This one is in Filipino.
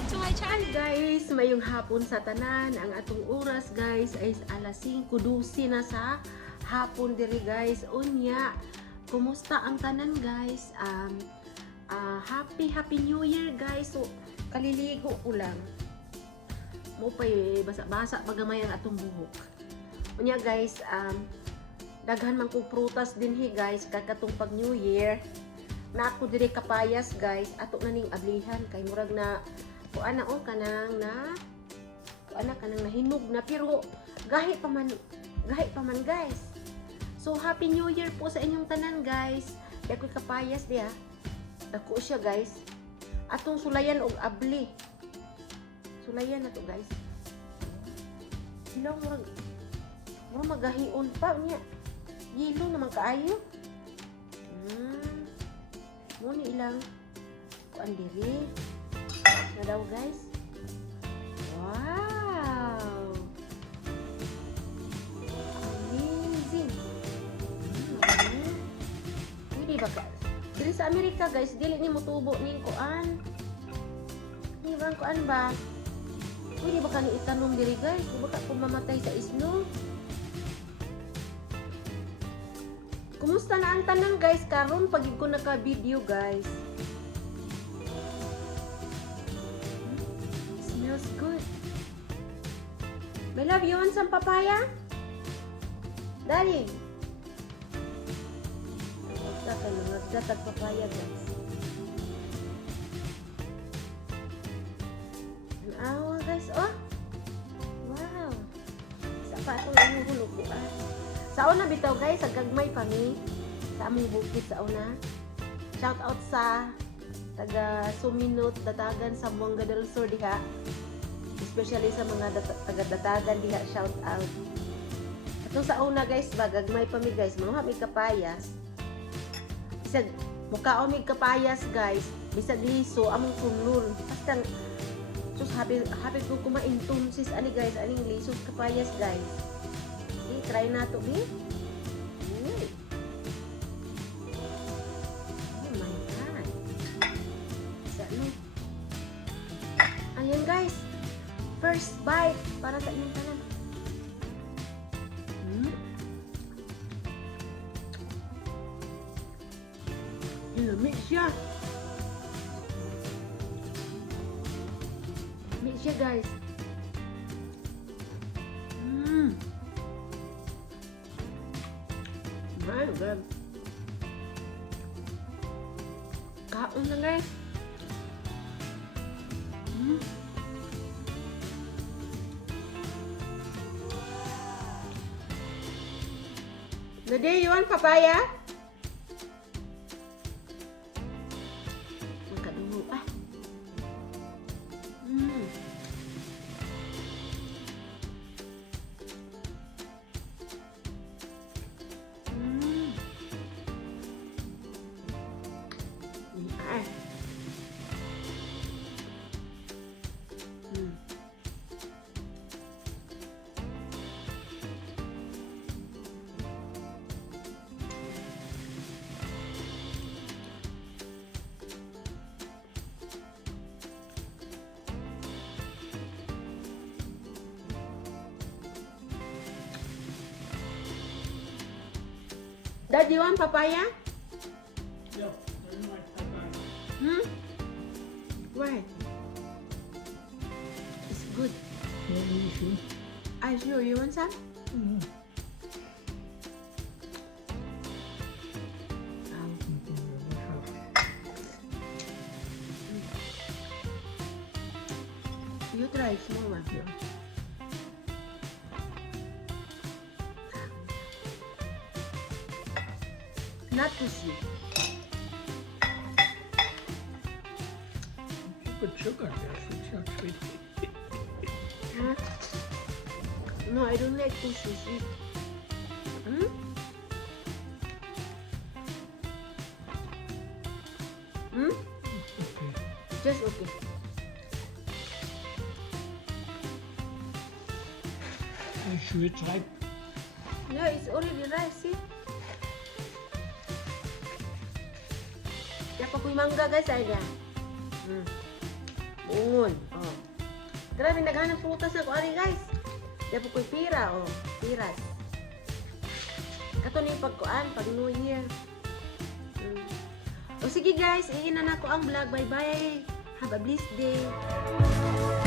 back to my channel. Guys, mayong hapon sa tanan. Ang atong oras guys ay alas 5:12 na sa hapon diri guys. Unya, kumusta ang tanan guys? Happy New Year guys. So, kaliligo ko lang. Mo pa basa-basa pagamay ang atong buhok. Unya guys, daghan man kong prutas din guys kakatong pag New Year. Na ako dire kapayas guys, ato na ning ablihan kay murag na kuana o kanang nahinog na pero gahi pa man guys. So happy New Year po sa inyong tanan guys. Di ako'y kapayas diha. Dako siya guys. Atong sulayan og abli. Sulayan na to guys. Sila murag magahion pa niya. Yelo naman kaayo. Muna ilang kuan diri na daw guys. Wow, amazing. Hindi ba ka diri sa Amerika guys, dili ni motubo ning kuan. Di ba kuan ba? Pwede ba kani itanom diri guys? Di ba ka kung mamatay sa isno? Kumusta na ang tanan guys? Karon pagid ko naka-video guys. Smells good. My love, you want some papaya? Daddy. Nagdatag papaya guys. An awa guys. Oh. Wow. Sa pa itong inuhulukuan. Sa una bitaw guys, gagmay kami sa among bukid sa una. Shout out sa taga Suminot, Datagan sa Buanga del Sur diha. Especially sa mga taga Datagan diha, shout out. Atong sa una guys, gagmay pa mi guys, manuha mi kapayas. Bisag mukaon mi kapayas guys, bisag liso among kunlul. Basta sus happy ko kumain tunsis ani guys, aning liso kapayas guys. Try na to be. Oh my god. Ano? Ayan guys. First bite para sa inyong tanan. Lamig siya. Lamig siya guys. My God. Kaon na guys. Nade, you want papaya? Magkadungo ah. Dad, you want papaya? Yeah, I like papaya. Why? It's good. Yeah, you should. I sure you want some? You try small one. Yeah. Not too sweet. You put sugar there, so it's not sweet. Huh? No, I don't like too sweet. Okay. Just okay. Are you sure it's ripe? No, it's already ripe, see? Kaya pa ko'y mangga guys, ay niya. Ungon. Oh. Grabe, naghanap prutas na ko ari guys. Dapo ko'y pira, oh. Piras. Kato na yung pagkuan, pag New Year. O sige guys, iinan ako ang vlog. Bye-bye. Have a blessed day.